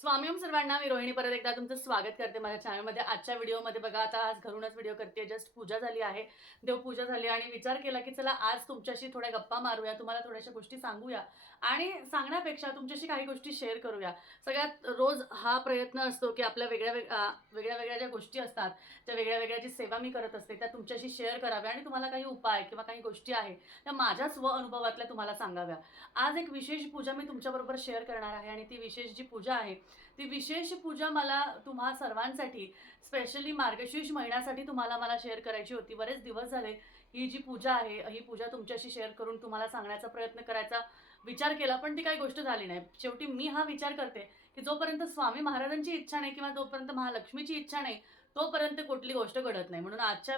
स्वामी ओम सर्वांना, मी रोहिणी परत एकदा तुमचं स्वागत करते माझ्या चॅनलमध्ये. आजच्या व्हिडिओमध्ये बघा, आता आज घरूनच व्हिडिओ करते. जस्ट पूजा झाली आहे, देवपूजा झाली आणि विचार केला की चला आज तुमच्याशी थोड्या गप्पा मारूया, तुम्हाला थोड्याशा गोष्टी सांगूया आणि सांगण्यापेक्षा तुमच्याशी काही गोष्टी शेअर करूया. सगळ्यात रोज हा प्रयत्न असतो की आपल्या वेगळ्या ज्या गोष्टी असतात, त्या वेगळ्या जी सेवा मी करत असते त्या तुमच्याशी शेअर कराव्या आणि तुम्हाला काही उपाय किंवा काही गोष्टी आहे त्या माझ्या अनुभवातल्या तुम्हाला सांगाव्या. आज एक विशेष पूजा मी तुमच्याबरोबर शेअर करणार आहे आणि ती विशेष जी पूजा आहे ती विशेष पूजा मला तुम्हा सर्वांसाठी स्पेशली मार्गशीर्ष महिन्यासाठी मला शेअर करायची होती. बरेच दिवस झाले ही जी पूजा आहे ही पूजा तुमच्याशी शेअर करून तुम्हाला सांगण्याचा प्रयत्न करायचा विचार केला, पण ती काही गोष्ट झाली नाही. शेवटी मी हा विचार करते की जोपर्यंत स्वामी महाराजांची इच्छा नाही किंवा जोपर्यंत महालक्ष्मीची इच्छा नाही तोपर्यंत कुठली गोष्ट घडत नाही. म्हणून आजच्या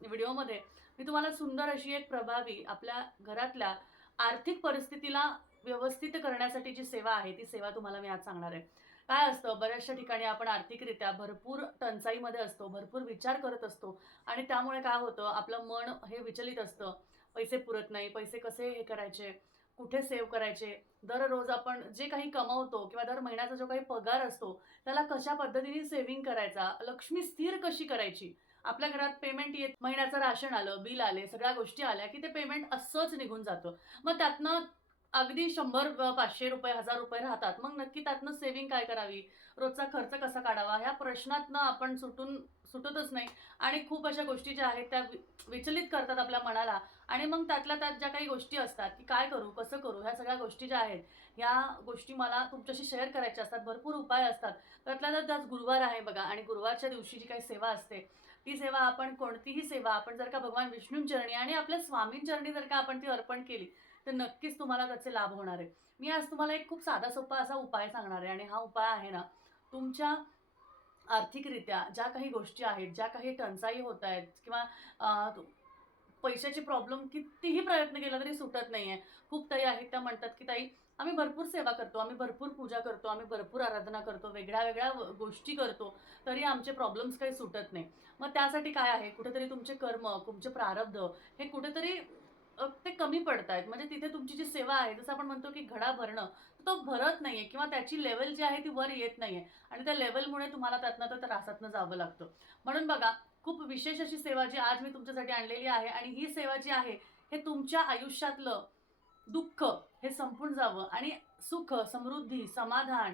व्हिडिओमध्ये मी तुम्हाला सुंदर अशी एक प्रभावी आपल्या घरातल्या आर्थिक परिस्थितीला व्यवस्थित करण्यासाठी जी सेवा आहे ती सेवा तुम्हाला मी आज सांगणार आहे. काय असतं, बऱ्याचशा ठिकाणी आपण आर्थिकरित्या भरपूर टंचाईमध्ये असतो, भरपूर विचार करत असतो आणि त्यामुळे काय होतं, आपलं मन हे विचलित असतं. पैसे पुरत नाही, पैसे कसे हे करायचे, कुठे सेव्ह करायचे, दररोज आपण जे काही कमवतो किंवा दर महिन्याचा जो काही पगार असतो त्याला कशा पद्धतीने सेव्हिंग करायचा, लक्ष्मी स्थिर कशी करायची. आपल्या घरात पेमेंट येत, महिन्याचं राशन आलं, बिल आले, सगळ्या गोष्टी आल्या की ते पेमेंट असंच निघून जातं. मग त्यातनं अगदी 100 ₹500 ₹1000 राहतात. मग नक्की त्यातनं सेव्हिंग काय करावी? रोजचा खर्च कसा काढावा? ह्या प्रश्नातनं आपण सुटतच नाही आणि खूप अशा गोष्टी ज्या आहेत त्या विचलित करतात आपल्या मनाला आणि मग त्यातल्या त्यात ज्या काही गोष्टी असतात, की काय करू, कसं करू? ह्या सगळ्या गोष्टी ज्या आहेत, ह्या गोष्टी मला तुमच्याशी शेअर करायच्या असतात. भरपूर उपाय असतात. त्यातल्या त्यात गुरुवार आहे बघा आणि गुरुवारच्या दिवशी जी काही सेवा असते, ती सेवा आपण कोणतीही सेवा आपण जर का भगवान विष्णूंचरणी आणि आपल्या स्वामींचरणी जर का आपण ती अर्पण केली, तर नक्कीच तुम्हाला त्याचे लाभ होणार आहे. मी आज तुम्हाला एक खूप साधा सोपा असा उपाय सांगणार आहे आणि हा उपाय आहे ना, तुमच्या आर्थिकरित्या ज्या काही गोष्टी आहेत, ज्या काही टंचाई होत आहेत किंवा पैशाची प्रॉब्लेम कितीही प्रयत्न केला तरी सुटत नाहीये. खूप ताई आहेत त्या म्हणतात, की "ताई आम्ही भरपूर सेवा करतो, आम्ही भरपूर पूजा करतो, आम्ही भरपूर आराधना करतो, वेगळ्या-वेगळ्या गोष्टी करतो, तरी आमचे प्रॉब्लेम्स काही सुटत नाही." मग त्यासाठी काय आहे, कुठेतरी तुमचे कर्म, तुमचे प्रारब्ध हे कुठेतरी ते कमी पडतायत. म्हणजे तिथे तुमची जी सेवा आहे, जसं आपण म्हणतो, की घडा भरणं, तर तो भरत नाहीये किंवा त्याची लेव्हल जी आहे ती वर येत नाहीये आणि त्या लेव्हलमुळे तुम्हाला त्यातनं तर त्रासातनं जावं लागतं. म्हणून बघा, खूप विशेष अशी सेवा जी आज मी तुमच्यासाठी आणलेली आहे आणि ही सेवा जी आहे, हे तुमच्या आयुष्यातलं दुःख हे संपून जावं आणि सुख, समृद्धी, समाधान,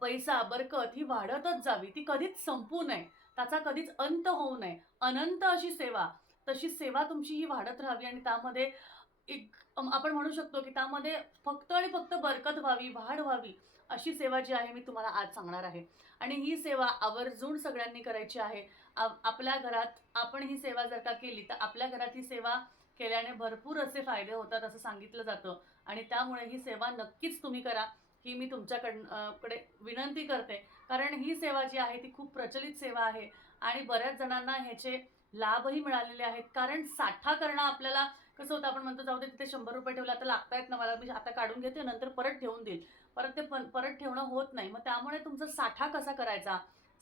पैसा, बरकत ही वाढतच जावी. ती कधीच संपू नये. त्याचा कधीच अंत होऊ नये. अनंत अशी सेवा, तशी सेवा तुमची ही वाढत राहावी आणि त्यामध्ये एक आपण म्हणू शकतो, की त्यामध्ये फक्त आणि फक्त बरकत व्हावी, वाढ व्हावी, अशी सेवा जी आहे मी तुम्हाला आज सांगणार आहे. आणि ही सेवा आवर्जून सगळ्यांनी करायची आहे. आपल्या घरात आपण ही सेवा जर का केली, तर आपल्या घरात ही सेवा केल्याने भरपूर असे फायदे होतात असं सांगितलं जातं आणि त्यामुळे ही सेवा नक्कीच तुम्ही करा, ही मी कडे विनंती करते. कारण ही सेवा जी आहे ती खूप प्रचलित सेवा आहे आणि बऱ्याच जणांना ह्याचे लाभही मिळालेले आहेत. कारण साठा करणं आपल्याला कसं होतं, आपण म्हणतो जाऊ दे तिथे ₹100 ठेवले, आता लागतायत ना मला, मी आता काढून घेते नंतर परत ठेवून देईल. परत ते परत ठेवणं होत नाही. मग त्यामुळे तुमचा साठा कसा करायचा,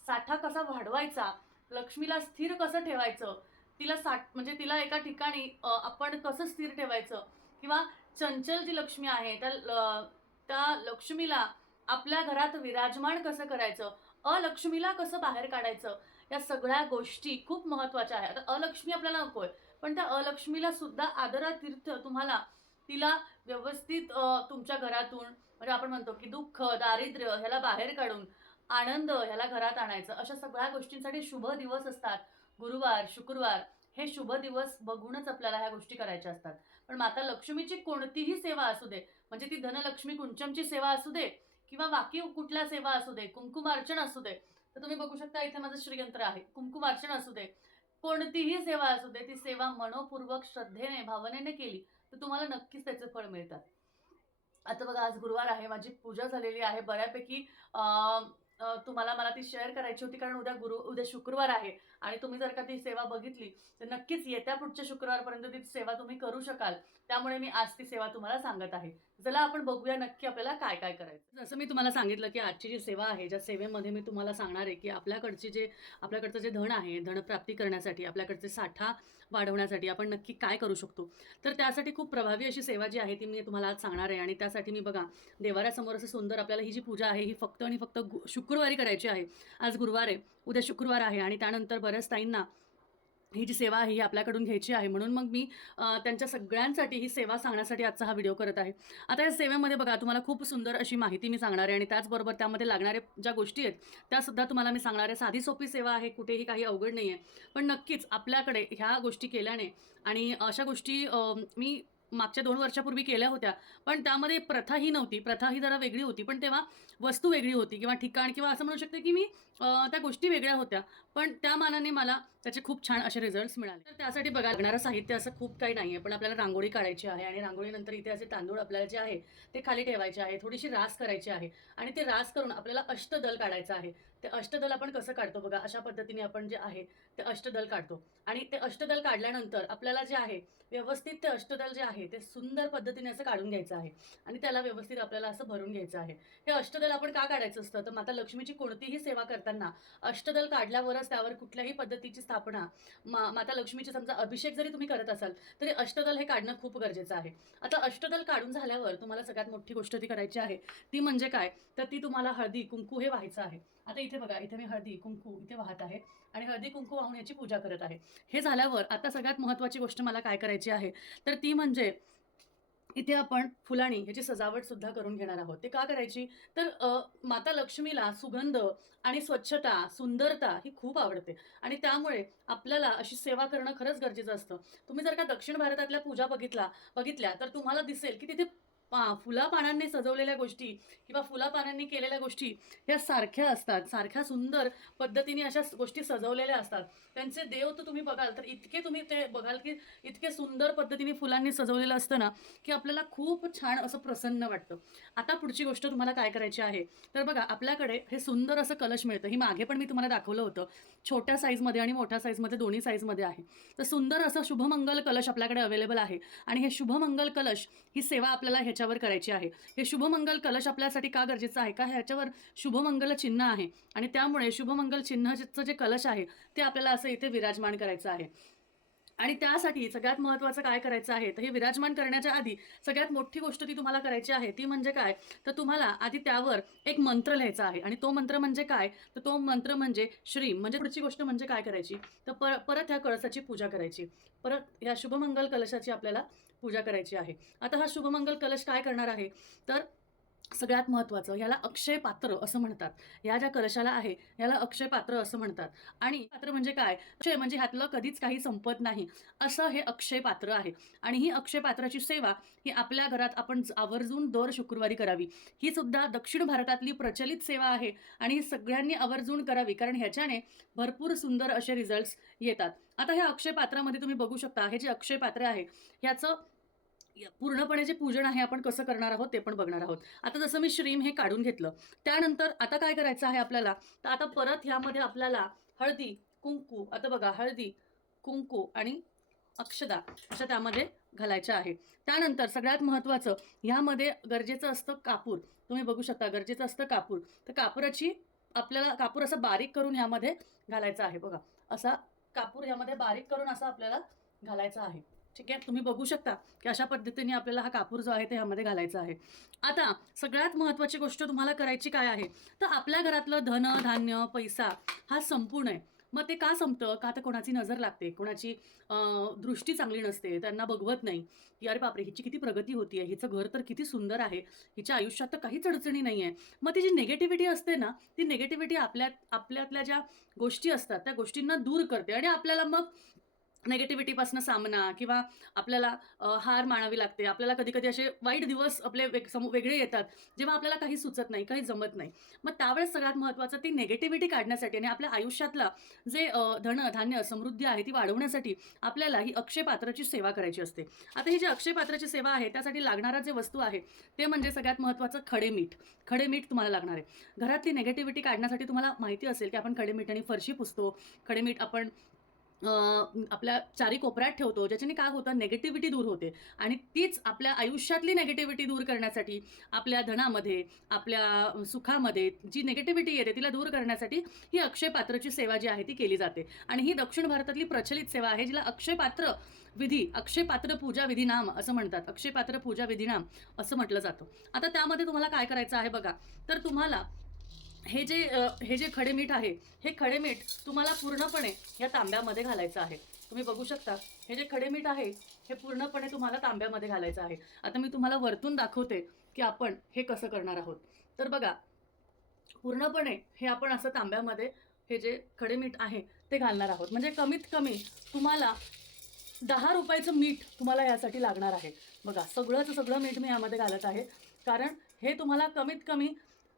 साठा कसा वाढवायचा, लक्ष्मीला स्थिर कसं ठेवायचं, तिला म्हणजे तिला एका ठिकाणी आपण कसं स्थिर ठेवायचं किंवा चंचल जी लक्ष्मी आहे त्या लक्ष्मीला आपल्या घरात विराजमान कसं करायचं, अलक्ष्मीला कसं बाहेर काढायचं, या सगळ्या गोष्टी खूप महत्त्वाच्या आहेत. आता अलक्ष्मी आपल्याला नकोय, पण त्या अलक्ष्मीला सुद्धा आदरातीर्थ तुम्हाला तिला व्यवस्थित तुमच्या घरातून म्हणजे आपण म्हणतो, की दुःख, दारिद्र्य ह्याला बाहेर काढून आनंद ह्याला घरात आणायचं. अशा सगळ्या गोष्टींसाठी शुभ दिवस असतात. गुरुवार, शुक्रवार हे शुभ दिवस बघूनच आपल्याला ह्या गोष्टी करायच्या असतात. पण माता लक्ष्मीची कोणतीही सेवा असू दे, म्हणजे ती धनलक्ष्मी कुंचमची सेवा असू दे किंवा बाकी कुठल्या सेवा असू दे, कुंकुमार्चन असू दे. तर तुम्ही बघू शकता इथे माझं श्रीयंत्र आहे. कुंकुमार्चन असू दे, कोणतीही सेवा असू दे, ती सेवा मनःपूर्वक श्रद्धेने, भावनेने केली, तर तुम्हाला नक्कीच त्याचे फळ मिळतात. आता बघा आज गुरुवार आहे, माझी पूजा झालेली आहे बऱ्यापैकी. अ, अ, तुम्हाला मला ती शेअर करायची होती कारण उद्या शुक्रवार आहे आणि तुम्ही जर का ती सेवा बघितली, तर नक्कीच येत्या पुढच्या शुक्रवारपर्यंत ती सेवा तुम्ही करू शकाल. त्यामुळे मी आज ती सेवा तुम्हाला सांगत आहे. चला आपण बघूया नक्की आपल्याला काय काय करायचं. जसं मी तुम्हाला सांगितलं की आजची जी सेवा आहे, ज्या सेवेमध्ये मी तुम्हाला सांगणार आहे की आपल्याकडचं जे धन आहे, धनप्राप्ती करण्यासाठी, आपल्याकडचे साठा वाढवण्यासाठी आपण नक्की काय करू शकतो. तर त्यासाठी खूप प्रभावी अशी सेवा जी आहे ती मी तुम्हाला आज सांगणार आहे. आणि त्यासाठी मी बघा, देवाऱ्यासमोर असं सुंदर आपल्याला ही जी पूजा आहे ही फक्त आणि फक्त शुक्रवारी करायची आहे. आज गुरुवार आहे, उद्या शुक्रवार आहे आणि त्यानंतर बऱ्याच ताईंना ही जी सेवा आहे ही आपल्याकडून घ्यायची आहे. म्हणून मग मी त्यांच्या सगळ्यांसाठी ही सेवा सांगण्यासाठी आजचा हा व्हिडिओ करत आहे. आता या सेवेमध्ये बघा, तुम्हाला खूप सुंदर अशी माहिती मी सांगणार आहे आणि त्याचबरोबर त्यामध्ये लागणारे ज्या गोष्टी आहेत त्यासुद्धा तुम्हाला मी सांगणार आहे. साधी सोपी सेवा आहे, कुठेही काही अवघड नाही आहे. पण नक्कीच आपल्याकडे ह्या गोष्टी केल्याने आणि अशा गोष्टी मी मागच्या 2 वर्षापूर्वी केल्या होत्या. पण त्यामध्ये प्रथा ही नव्हती. प्रथा ही जरा वेगळी होती. पण तेव्हा वस्तू वेगळी होती किंवा ठिकाण किंवा असं म्हणू शकते की मी त्या गोष्टी वेगळ्या होत्या. पण त्या मानाने मला त्याचे खूप छान असे रिझल्ट्स मिळाले. तर त्यासाठी बघा, लागणारं साहित्य असं खूप काही नाही आहे. पण आपल्याला रांगोळी काढायची आहे आणि रांगोळीनंतर इथे असे तांदूळ आपल्याला जे आहे ते खाली ठेवायचे आहे. थोडीशी रास करायची आहे आणि ते रास करून आपल्याला अष्टदल काढायचं आहे. ते अष्टदल आपण कसं काढतो बघा, अशा पद्धतीने आपण जे आहे ते अष्टदल काढतो. आणि ते अष्टदल काढल्यानंतर आपल्याला जे आहे व्यवस्थित ते अष्टदल जे आहे ते सुंदर पद्धतीने असं काढून घ्यायचं आहे आणि त्याला व्यवस्थित आपल्याला असं भरून घ्यायचं आहे. हे अष्टदल आपण का काढायचं असतं, तर माता लक्ष्मीची कोणतीही सेवा करताना अष्टदल काढल्यावरच त्यावर कुठल्याही पद्धतीची स्थापना, माता लक्ष्मीची समजा अभिषेक जरी तुम्ही करत असाल तरी अष्टदल हे काढणं खूप गरजेचं आहे. आता अष्टदल काढून झाल्यावर तुम्हाला सगळ्यात मोठी गोष्ट ती करायची आहे. ती म्हणजे काय, तर ती तुम्हाला हळदी कुंकू हे व्हायचं आहे. आता इथे बघा, इथे मी हळदी कुंकू इथे वाहत आहे आणि हळदी कुंकू वाहून याची पूजा करत आहे. हे झाल्यावर आता सगळ्यात महत्त्वाची गोष्ट मला काय करायची आहे, तर ती म्हणजे इथे आपण फुलांनी ह्याची सजावट सुद्धा करून घेणार आहोत. ते का करायची, तर माता लक्ष्मीला सुगंध आणि स्वच्छता, सुंदरता ही खूप आवडते आणि त्यामुळे आपल्याला अशी सेवा करणं खरंच गरजेचं असतं. तुम्ही जर का दक्षिण भारतातल्या पूजा बघितल्या तर तुम्हाला दिसेल की तिथे फुलापानांनी सजवलेल्या गोष्टी किंवा फुलापानांनी केलेल्या गोष्टी ह्या सारख्या असतात. सारख्या सुंदर पद्धतीने अशा गोष्टी सजवलेल्या असतात. त्यांचे देव तर तुम्ही बघाल तर इतके तुम्ही ते बघाल की इतके सुंदर पद्धतीने फुलांनी सजवलेलं असतं ना, की आपल्याला खूप छान असं प्रसन्न वाटतं. आता पुढची गोष्ट तुम्हाला काय करायची आहे, तर बघा आपल्याकडे हे सुंदर असं कलश मिळतं. ही मागे पण मी तुम्हाला दाखवलं होतं. छोट्या साईजमध्ये आणि मोठ्या साईजमध्ये दोन्ही साईजमध्ये आहे. तर सुंदर असं शुभमंगल कलश आपल्याकडे अवेलेबल आहे आणि हे शुभमंगल कलश ही सेवा आपल्याला ह्याच्यावर करायची आहे. हे शुभमंगल कलश आपल्यासाठी का गरजेचं आहे, का ह्याच्यावर शुभमंगल चिन्ह आहे आणि त्यामुळे शुभमंगल चिन्हाचं जे कलश आहे ते आपल्याला असं इथे विराजमान करायचं आहे. आणि त्यासाठी सगळ्यात महत्त्वाचं काय करायचं आहे, तर हे विराजमान करण्याच्या आधी सगळ्यात मोठी गोष्ट ती तुम्हाला करायची आहे. ती म्हणजे काय, तर तुम्हाला आधी त्यावर एक मंत्र लिहायचा आहे आणि तो मंत्र म्हणजे काय, तर तो मंत्र म्हणजे श्रीम. म्हणजे पुढची गोष्ट म्हणजे काय करायची, तर परत ह्या कळसाची पूजा करायची. परत ह्या शुभमंगल कलशाची आपल्याला पूजा करायची आहे. आता हा शुभमंगल कलश काय करणार आहे, तर सगळ्यात महत्त्वाचं, ह्याला अक्षय पात्र असं म्हणतात. ह्या ज्या कलशाला आहे याला अक्षय पात्र असं म्हणतात. आणि पात्र म्हणजे काय, अक्षय म्हणजे ह्यातलं कधीच काही संपत नाही असं हे अक्षय पात्र आहे. आणि ही अक्षय पात्राची सेवा ही आपल्या घरात आपण आवर्जून दर शुक्रवारी करावी. ही सुद्धा दक्षिण भारतातली प्रचलित सेवा आहे आणि ही सगळ्यांनी आवर्जून करावी, कारण ह्याच्याने भरपूर सुंदर असे रिझल्ट्स येतात. आता ह्या अक्षय पात्रामध्ये तुम्ही बघू शकता, हे जे अक्षय पात्र आहे ह्याचं पूर्णपणे जे पूजन आहे आपण कसं करणार आहोत ते पण बघणार आहोत. आता जसं मी श्रीम हे काढून घेतलं, त्यानंतर आता काय करायचं आहे आपल्याला, तर आता परत ह्यामध्ये आपल्याला हळदी, कुंकू, आता बघा हळदी, कुंकू आणि अक्षदा अशा त्यामध्ये घालायच्या आहे. त्यानंतर सगळ्यात महत्त्वाचं, ह्यामध्ये गरजेचं असतं कापूर. तुम्ही बघू शकता गरजेचं असतं कापूर. तर कापूराची आपल्याला कापूर असा बारीक करून ह्यामध्ये घालायचा आहे. बघा असा कापूर ह्यामध्ये बारीक करून असा आपल्याला घालायचा आहे. ठीक आहे, तुम्ही बघू शकता की अशा पद्धतीने आपल्याला हा कापूर जो आहे ते ह्यामध्ये घालायचा आहे. आता सगळ्यात महत्त्वाची गोष्ट तुम्हाला करायची काय आहे, तर आपल्या घरातलं धन, धान्य, पैसा हा संपूर्ण आहे. मग ते का संपतं, का तर कोणाची नजर लागते, कोणाची दृष्टी चांगली नसते, त्यांना बघवत नाही की अरे बापरे हिची किती प्रगती होतीये, हिचं घर तर किती सुंदर आहे, हिच्या आयुष्यात तर काहीच अडचणी नाही आहे. मग ती जी निगेटिव्हिटी असते ना, ती निगेटिव्हिटी आपल्यातल्या ज्या गोष्टी असतात त्या गोष्टींना दूर करते आणि आपल्याला मग निगेटिव्हिटीपासून सामना किंवा आपल्याला हार मानावी लागते. आपल्याला कधी-कधी असे वाईट दिवस आपले वेगळे येतात, जेव्हा आपल्याला काही सुचत नाही, काही जमत नाही. मग त्यावेळेस सगळ्यात महत्त्वाचं ती निगेटिव्हिटी काढण्यासाठी आणि आपल्या आयुष्यातला जे धन-धान्य, समृद्धी आहे ती वाढवण्यासाठी आपल्याला ही अक्षय पात्राची सेवा करायची असते. आता ही जी अक्षय पात्राची सेवा आहे त्यासाठी लागणारा जे वस्तू आहे ते म्हणजे सगळ्यात महत्त्वाचं खडे मीठ. खडे मीठ तुम्हाला लागणार आहे. घरातली निगेटिव्हिटी काढण्यासाठी तुम्हाला माहिती असेल की आपण खडे मिठाने फरशी पुसतो. खडे मीठ आपण आपल्या चारी कोपऱ्यात ठेवतो, ज्याच्याने काय होतं निगेटिव्हिटी दूर होते आणि तीच आपल्या आयुष्यातली निगेटिव्हिटी दूर करण्यासाठी, आपल्या धनामध्ये, आपल्या सुखामध्ये जी निगेटिव्हिटी येते तिला दूर करण्यासाठी ही अक्षय पात्रची सेवा जी आहे ती केली जाते. आणि ही दक्षिण भारतातली प्रचलित सेवा आहे, जिला अक्षय पात्र विधी, अक्षय पात्र पूजा विधी नाम असं म्हणतात. अक्षय पात्र पूजा विधी नाम असं म्हटलं जातं. आता त्यामध्ये तुम्हाला काय करायचं आहे बघा, तर तुम्हाला हे जे खडे मीठ आहे, हे खडे मीठ तुम्हाला पूर्णपणे या तांब्यामध्ये घालायचं आहे. तुम्ही बघू शकता, हे जे खडे मीठ आहे हे पूर्णपणे तुम्हाला तांब्यामध्ये घालायचं आहे. आता मी तुम्हाला वरतून दाखवते की आपण हे कसं करणार आहोत. तर बघा, पूर्णपणे हे आपण असं तांब्यामध्ये हे जे खडे मीठ आहे ते घालणार आहोत. म्हणजे कमीत कमी तुम्हाला 10 रुपयाचं मीठ तुम्हाला यासाठी लागणार आहे. बघा, सगळं मीठ मी यामध्ये घालत आहे, कारण हे तुम्हाला कमीत कमी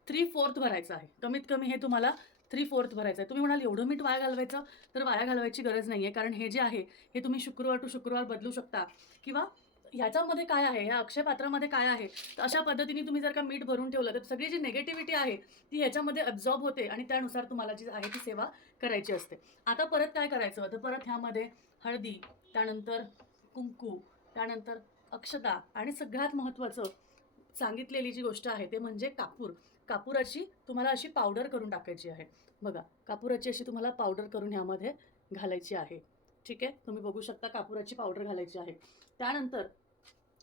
3/4 भरायचं आहे. कमीत कमी हे तुम्हाला 3/4 भरायचं आहे. तुम्ही म्हणाल एवढं मीठ वाया घालवायचं, तर वाया घालवायची गरज नाही आहे, कारण हे जे आहे हे तुम्ही शुक्रवार टू शुक्रवार बदलू शकता. किंवा ह्याच्यामध्ये काय आहे, ह्या अक्षय पात्रामध्ये काय आहे, तर अशा पद्धतीने तुम्ही जर का मीठ भरून ठेवलं तर सगळी जी निगेटिव्हिटी आहे ती ह्याच्यामध्ये अब्झॉर्ब होते आणि त्यानुसार तुम्हाला जी आहे ती सेवा करायची असते. आता परत काय करायचं, तर परत ह्यामध्ये हळदी, त्यानंतर कुंकू, त्यानंतर अक्षता आणि सगळ्यात महत्त्वाचं सांगितलेली जी गोष्ट आहे ते म्हणजे कापूर. कापुराची तुम्हाला अशी पावडर करून टाकायची आहे. बघा, कापुराची अशी तुम्हाला पावडर करून ह्यामध्ये घालायची आहे. ठीक आहे, तुम्ही बघू शकता कापुराची पावडर घालायची आहे. त्यानंतर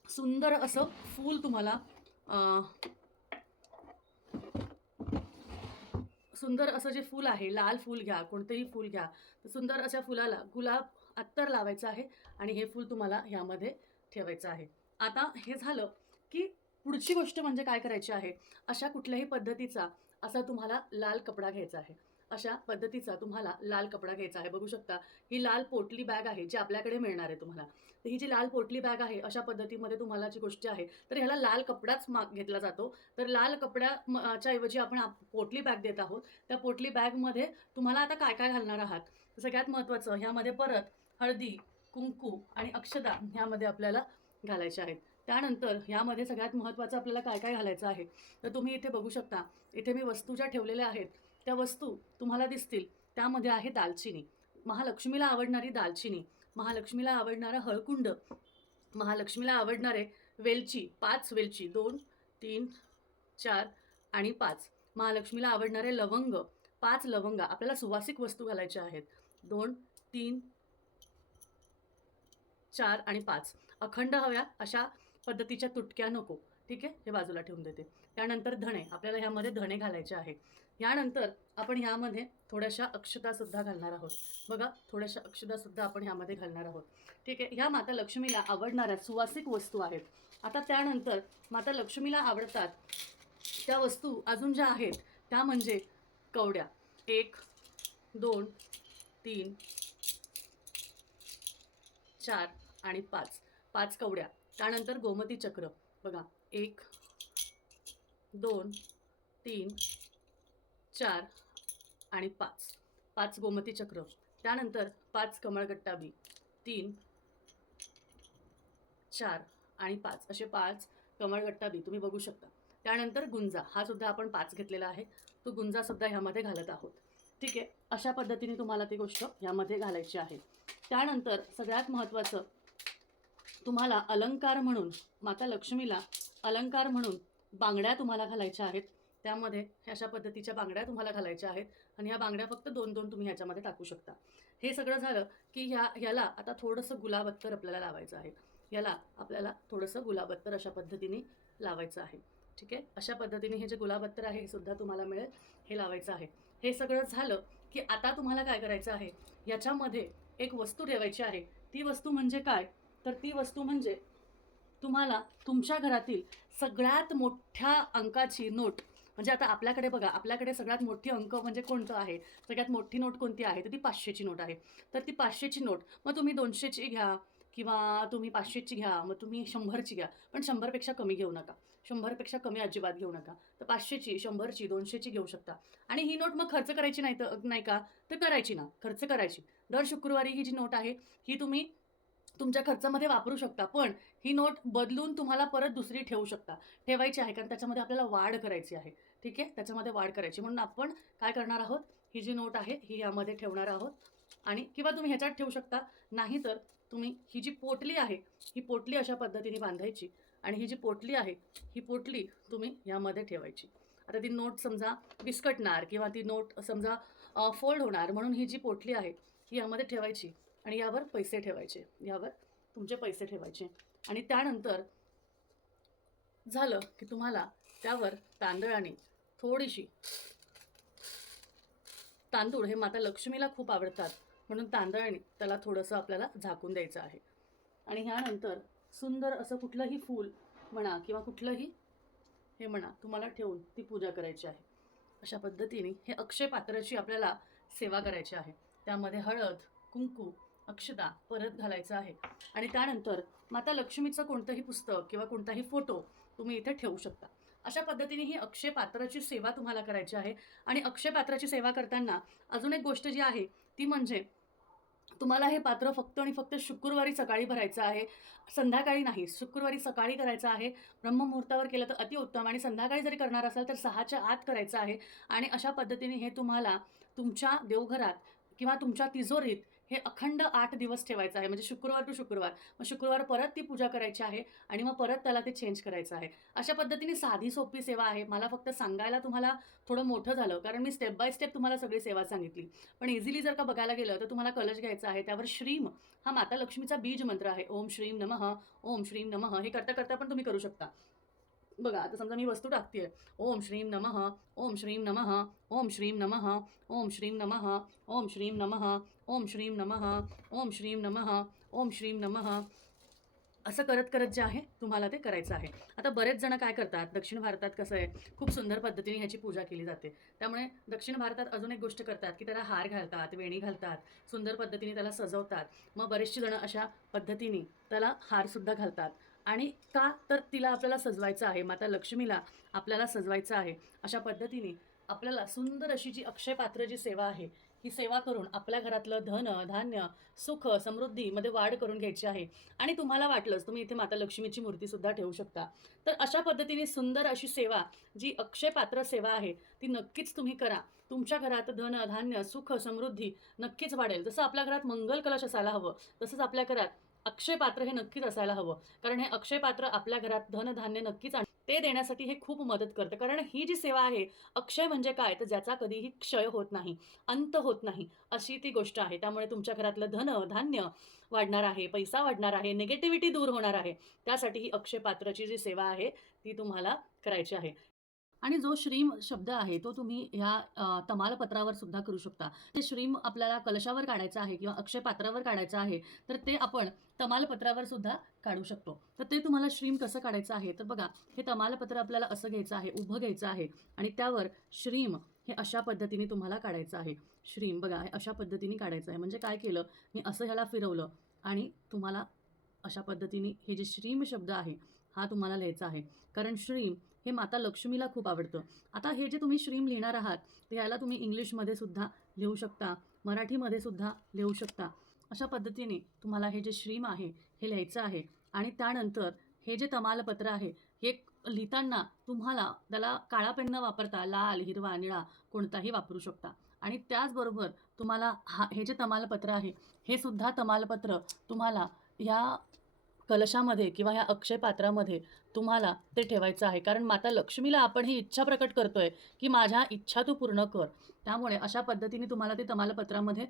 सुंदर असं फूल तुम्हाला सुंदर असं जे फूल आहे, लाल फूल घ्या, कोणतेही फूल घ्या, तर सुंदर अशा फुलाला गुलाब अत्तर लावायचं आहे आणि हे फूल तुम्हाला ह्यामध्ये ठेवायचं आहे. आता हे झालं की पुढची गोष्ट म्हणजे काय करायची आहे, अशा कुठल्याही पद्धतीचा असा तुम्हाला लाल कपडा घ्यायचा आहे. अशा पद्धतीचा तुम्हाला लाल कपडा घ्यायचा आहे. बघू शकता, ही लाल पोटली बॅग आहे जी आपल्याकडे मिळणार आहे तुम्हाला. तर ही जी लाल पोटली बॅग आहे, अशा पद्धतीमध्ये तुम्हाला जी गोष्ट आहे, तर ह्याला लाल कपडाच घेतला जातो. तर लाल कपड्याच्या ऐवजी आपण पोटली बॅग देत आहोत. त्या पोटली बॅगमध्ये तुम्हाला आता काय काय घालणार आहात, सगळ्यात महत्त्वाचं ह्यामध्ये परत हळदी, कुंकू आणि अक्षता ह्यामध्ये आपल्याला घालायच्या आहेत. त्यानंतर ह्यामध्ये सगळ्यात महत्त्वाचं आपल्याला काय काय घालायचं आहे, तर तुम्ही इथे बघू शकता, इथे मी वस्तू ज्या ठेवलेल्या आहेत त्या वस्तू तुम्हाला दिसतील. त्यामध्ये आहे दालचिनी, महालक्ष्मीला आवडणारी दालचिनी, महालक्ष्मीला आवडणारा हळकुंड, महालक्ष्मीला आवडणारे वेलची, 5 वेलची, 2, 3, 4 आणि 5. महालक्ष्मीला आवडणारे लवंग, 5 लवंगा. आपल्याला सुवासिक वस्तू घालायच्या आहेत. 2, 3, 4 आणि 5. अखंड हव्या अशा पद्धतीच्या तुटक्या नको. ठीक आहे, हे बाजूला ठेवून देते. त्यानंतर धणे, आपल्याला ह्यामध्ये धणे घालायचे आहे. यानंतर आपण ह्यामध्ये थोड्याशा अक्षतासुद्धा घालणार आहोत. बघा, थोड्याशा अक्षतासुद्धा आपण ह्यामध्ये घालणार आहोत. ठीक आहे, ह्या माता लक्ष्मीला आवडणाऱ्या सुवासिक वस्तू आहेत. आता त्यानंतर माता लक्ष्मीला आवडतात त्या वस्तू अजून ज्या आहेत त्या म्हणजे कवड्या. 1, 2, 3, 4 आणि 5. 5 कवड्या. त्यानंतर गोमती चक्र. बघा, 1, 2, 3, 4 आणि 5. 5 गोमती चक्र. त्यानंतर 5 कमळगट्टाबी. 3, 4 आणि 5 असे 5 कमळगट्टाबी तुम्ही बघू शकता. त्यानंतर गुंजा, हा सुद्धा आपण 5 घेतलेला आहे. तो गुंजासुद्धा ह्यामध्ये घालत आहोत. ठीक आहे, अशा पद्धतीने तुम्हाला ती गोष्ट ह्यामध्ये घालायची आहे. त्यानंतर सगळ्यात महत्त्वाचं, तुम्हाला अलंकार म्हणून, माता लक्ष्मीला अलंकार म्हणून बांगड्या तुम्हाला घालायच्या आहेत. त्यामध्ये अशा पद्धतीच्या बांगड्या तुम्हाला घालायच्या आहेत आणि ह्या बांगड्या फक्त 2-2 तुम्ही ह्याच्यामध्ये टाकू शकता. हे सगळं झालं की ह्याला आता थोडंसं गुलाब अत्तर आपल्याला लावायचं आहे. याला आपल्याला थोडंसं गुलाब अत्तर अशा पद्धतीने लावायचं आहे. ठीक आहे, अशा पद्धतीने हे जे गुलाब अत्तर आहे हे सुद्धा तुम्हाला मिळेल, हे लावायचं आहे. हे सगळं झालं की आता तुम्हाला काय करायचं आहे, याच्यामध्ये एक वस्तू ठेवायची आहे. ती वस्तू म्हणजे काय, तर ती वस्तू म्हणजे तुम्हाला तुमच्या घरातील सगळ्यात मोठ्या अंकाची नोट, म्हणजे आता आपल्याकडे बघा, आपल्याकडे सगळ्यात मोठी अंक म्हणजे कोणतं आहे, सगळ्यात मोठी नोट कोणती आहे, तर ती 500ची नोट आहे. तर ती 500ची नोट, मग तुम्ही 200ची घ्या किंवा तुम्ही 500ची घ्या, मग तुम्ही 100ची घ्या, पण 100पेक्षा कमी घेऊ नका. 100पेक्षा कमी अजिबात घेऊ नका. तर 500ची, 100ची, 200ची घेऊ शकता. आणि ही नोट मग खर्च करायची नाही, तर नाही का, तर करायची ना, खर्च करायची. दर शुक्रवारी ही जी नोट आहे ही तुम्ही तुमच्या खर्चामध्ये वापरू शकता. पण ही नोट बदलून तुम्हाला परत दुसरी ठेवायची आहे, कारण त्याच्यामध्ये आपल्याला वाढ करायची आहे. ठीक आहे, त्याच्यामध्ये वाढ करायची म्हणून आपण काय करणार आहोत, ही जी नोट आहे ही यामध्ये ठेवणार आहोत आणि किंवा तुम्ही ह्याच्यात ठेवू शकता, नाहीतर तुम्ही ही जी पोटली आहे ही पोटली अशा पद्धतीने बांधायची आणि ही जी पोटली आहे ही पोटली तुम्ही यामध्ये ठेवायची. आता ती नोट समजा विस्कटणार किंवा ती नोट समजा फोल्ड होणार, म्हणून ही जी पोटली आहे ही यामध्ये ठेवायची आणि यावर पैसे ठेवायचे, यावर तुमचे पैसे ठेवायचे. आणि त्यानंतर झालं की तुम्हाला त्यावर तांदळाने थोडीशी, तांदूळ हे माता लक्ष्मीला खूप आवडतात म्हणून तांदळाने त्याला थोडंसं आपल्याला झाकून द्यायचं आहे. आणि ह्यानंतर सुंदर असं कुठलंही फूल म्हणा किंवा कुठलंही हे म्हणा तुम्हाला ठेवून ती पूजा करायची आहे. अशा पद्धतीने हे अक्षय पात्राची आपल्याला सेवा करायची आहे. त्यामध्ये हळद, कुंकू, अक्षता परत घालायचं आहे. आणि त्यानंतर माता लक्ष्मीचं कोणतंही पुस्तक किंवा कोणताही फोटो तुम्ही इथे ठेवू शकता. अशा पद्धतीने ही अक्षय पात्राची सेवा तुम्हाला करायची आहे. आणि अक्षय पात्राची सेवा करताना अजून एक गोष्ट जी आहे ती म्हणजे तुम्हाला हे पात्र फक्त आणि फक्त शुक्रवारी सकाळी भरायचं आहे, संध्याकाळी नाही. शुक्रवारी सकाळी करायचं आहे, ब्रह्ममुहूर्तावर केलं तर अतिउत्तम, आणि संध्याकाळी जरी करणार असाल तर 6च्या आत करायचं आहे. आणि अशा पद्धतीने हे तुम्हाला तुमच्या देवघरात किंवा तुमच्या तिजोरीत हे अखंड 8 दिवस ठेवायचं आहे, म्हणजे शुक्रवार टू शुक्रवार. मग शुक्रवार परत ती पूजा करायची आहे आणि मग परत त्याला ते चेंज करायचं आहे. अशा पद्धतीने साधी सोपी सेवा आहे. मला फक्त सांगायला तुम्हाला थोडं मोठं झालं, कारण मी स्टेप बाय स्टेप तुम्हाला सगळी सेवा सांगितली. पण इझिली जर का बघायला गेलं तर तुम्हाला कलश घ्यायचा आहे, त्यावर श्रीम हा माता लक्ष्मीचा बीज मंत्र आहे. ओम श्रीम नमः, ओम श्रीम नमः. हे करता करता पण तुम्ही करू शकता. बघा आता समजा मी वस्तू टाकते, ओम श्रीम नमः, ओम श्रीम नमः, ओम श्रीम नमः, ओम श्रीम नमः, ओम श्रीम नमः, ओम श्रीम नमः, ओम श्रीम नमः, ओम श्रीम नमः, असं करत करत जे आहे तुम्हाला ते करायचं आहे. आता बरेच जण काय करतात, दक्षिण भारतात कसं आहे खूप सुंदर पद्धतीने ह्याची पूजा केली जाते. त्यामुळे दक्षिण भारतात अजून एक गोष्ट करतात की त्याला हार घालतात, वेणी घालतात, सुंदर पद्धतीने त्याला सजवतात. मग बरेचशी जण अशा पद्धतीने त्याला हारसुद्धा घालतात. आणि का तर तिला आपल्याला सजवायचं आहे, माता लक्ष्मीला आपल्याला सजवायचं आहे. अशा पद्धतीने आपल्याला सुंदर अशी जी अक्षय पात्र जी सेवा आहे ही सेवा करून आपल्या घरातलं धन, धान्य, सुख, समृद्धीमध्ये वाढ करून घ्यायची आहे. आणि तुम्हाला वाटलंच तुम्ही इथे माता लक्ष्मीची मूर्तीसुद्धा ठेवू शकता. तर अशा पद्धतीने सुंदर अशी सेवा जी अक्षय पात्र सेवा आहे ती नक्कीच तुम्ही करा. तुमच्या घरात धन, धान्य, सुख, समृद्धी नक्कीच वाढेल. जसं आपल्या घरात मंगल कलश असायला हवं तसंच आपल्या घरात अक्षय पात्र हे नक्कीच असायला हवं. कारण हे अक्षय पात्र आपल्या घरात धनधान्य नक्कीच ते देण्यासाठी हे खूप मदत करतं. कारण ही जी सेवा आहे, अक्षय म्हणजे काय तर ज्याचा कधीही क्षय होत नाही, अंत होत नाही, अशी ती गोष्ट आहे. त्यामुळे तुमच्या घरातलं धन, धान्य वाढणार आहे, पैसा वाढणार आहे, निगेटिव्हिटी दूर होणार आहे. त्यासाठी ही अक्षय पात्राची जी सेवा आहे ती तुम्हाला करायची आहे. आणि जो श्रीम शब्द आहे तो तुम्ही ह्या तमालपत्रावर सुद्धा करू शकता. ते श्रीम आपल्याला कलशावर काढायचं आहे किंवा अक्षय पात्रावर काढायचं आहे, तर ते आपण तमालपत्रावर सुद्धा काढू शकतो. तर ते तुम्हाला श्रीम कसं काढायचं आहे तर बघा, हे तमालपत्र आपल्याला असं घ्यायचं आहे, उभं घ्यायचं आहे आणि त्यावर श्रीम हे अशा पद्धतीने तुम्हाला काढायचं आहे. श्रीम बघा हे अशा पद्धतीने काढायचं आहे. म्हणजे काय केलं, मी असं ह्याला फिरवलं आणि तुम्हाला अशा पद्धतीने हे जे श्रीम शब्द आहे हा तुम्हाला लिहायचा आहे. कारण श्रीम हे माता लक्ष्मीला खूप आवडतं. आता हे जे तुम्ही श्रीम लिहिणार आहात तर याला तुम्ही इंग्लिशमध्ये सुद्धा लिहू शकता, मराठीमध्ये सुद्धा लिहू शकता. अशा पद्धतीने तुम्हाला हे जे श्रीम आहे हे लिहायचं आहे. आणि त्यानंतर हे जे तमालपत्र आहे हे लिहिताना तुम्हाला त्याला काळा पेन न वापरता लाल, हिरवा, निळा कोणताही वापरू शकता. आणि त्याचबरोबर तुम्हाला हे जे तमालपत्र आहे हे सुद्धा तमालपत्र तुम्हाला या कलशामध्ये किंवा ह्या अक्षय पात्रामध्ये तुम्हाला ते ठेवायचं आहे. कारण माता लक्ष्मीला आपण ही इच्छा प्रकट करतोय की माझ्या इच्छा तू पूर्ण कर. त्यामुळे अशा पद्धतीने तुम्हाला ते तमालपत्रामध्ये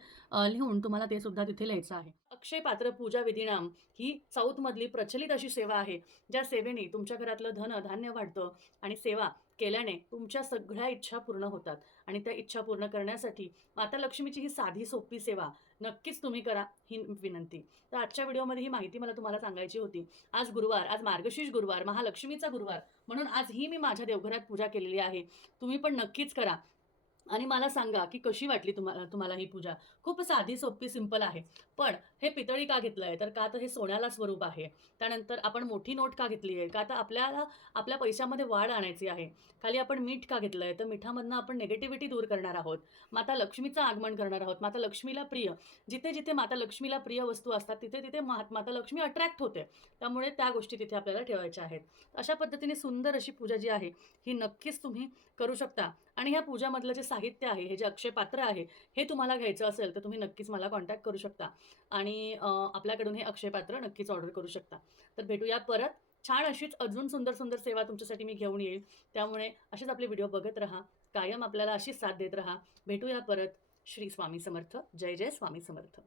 लिहून तुम्हाला ते सुद्धा तिथे लिहायचं आहे. अक्षय पात्र पूजा विधिनाम ही साऊथमधली प्रचलित अशी सेवा आहे, ज्या सेवेने तुमच्या घरातलं धन, धान्य वाढतं आणि सेवा केल्याने तुमच्या सगळ्या इच्छा पूर्ण होतात. आणि त्या इच्छा पूर्ण करण्यासाठी माता लक्ष्मीची ही साधी सोपी सेवा नक्कीच तुम्ही करा, ही विनंती. तर आजच्या व्हिडिओमध्ये ही माहिती मला तुम्हाला सांगायची होती. आज गुरुवार, आज मार्गशीर्ष गुरुवार, महालक्ष्मीचा गुरुवार, म्हणून आज ही मी माझ्या देवघरात पूजा केलेली आहे. तुम्ही पण नक्कीच करा आणि मला सांगा की कशी वाटली तुम्हाला ही पूजा. खूप साधी सोपी सिंपल आहे. पण हे पितळी का घेतलं आहे तर का तर हे सोन्याला स्वरूप आहे. त्यानंतर आपण मोठी नोट का घेतली आहे का तर आपल्याला आपल्या पैशामध्ये वाढ आणायची आहे. खाली आपण मीठ का घेतलं आहे तर मिठामधनं आपण निगेटिव्हिटी दूर करणार आहोत, माता लक्ष्मीचं आगमन करणार आहोत. माता लक्ष्मीला प्रिय जिथे जिथे माता लक्ष्मीला प्रिय वस्तू असतात तिथे तिथे माता लक्ष्मी अट्रॅक्ट होते. त्यामुळे त्या गोष्टी तिथे आपल्याला ठेवायच्या आहेत. अशा पद्धतीने सुंदर अशी पूजा जी आहे ही नक्कीच तुम्ही करू शकता. आणि ह्या पूजामधलं जे साहित्य आहे, हे जे अक्षय पात्र आहे, हे तुम्हाला घ्यायचं असेल तर तुम्ही नक्कीच मला कॉन्टॅक्ट करू शकता आणि आपल्याकडून हे अक्षय पात्र नक्कीच ऑर्डर करू शकता. तर भेटूया परत. छान अशीच अजून सुंदर, सुंदर सेवा तुमच्यासाठी मी घेऊन येईल. त्यामुळे असेच आपले व्हिडिओ बघत राहा. कायम आपल्याला अशीच साथ देत राहा. भेटूया परत. श्री स्वामी समर्थ. जय जय स्वामी समर्थ.